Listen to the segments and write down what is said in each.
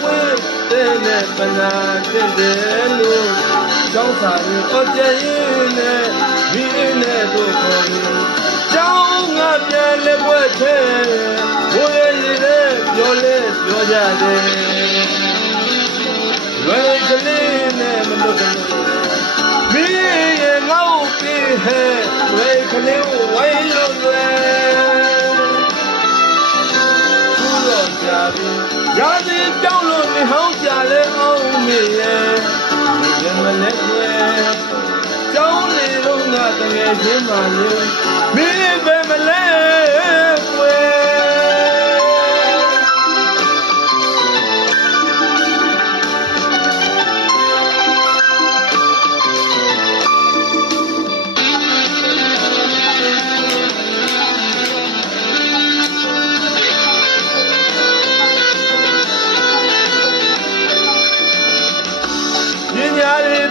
ဝင်တဲ့နဲ့ပနာတဲ့တယ်လို့ကျောင်းစာရင်အကျရင်နဲ့မိနဲ့တို့ခေါ်ရင်ကျောင်းငါပြန်လက်ွက်သေးဘိုးရဲ့ပြောလဲပြောကြတယ်ဝဲကလေးနဲ့မလို့ကလေးမင်းရဲ့ငေါ့ပြီးဟဲ့ဝဲကလေးကိုဝိုင်းလို့လွယ်သူ့တော့ကြပြီရာသီပြောင်းလို့နေဟောင်းကြလဲအောင်မေရဲ့ဒီမလဲကွယ်ကျောင်းနေတော့ငါတငယ်ချင်းပါလေမင်းပဲမလဲကွယ်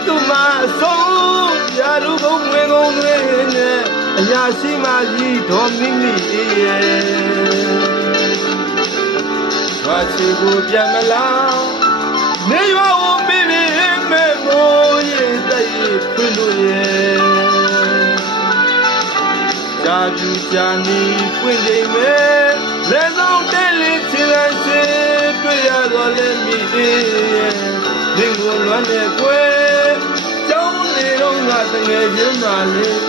သူမဆုံးရာလူကုန်းဝင်ကုန်တွေနဲ့အရာရှိမကြီးတော်မိမိရဲ့ဘာချီကိုပြန်မလားနေရွာကိုမိမိမဲ့မိုးရဲ့တိုက်ဖွင့်လို့ရဲ့ကြာပြူကြာနီဖွင့်ချိန်မဲ့လက်ဆောင်တဲလေးချင်လိုက်ချင်တွေ့ရတော့လည်းမိသေးရဲ့ငင်ကိုလွမ်းနေကွယ်ငါတငယ်ချင်းပါလေ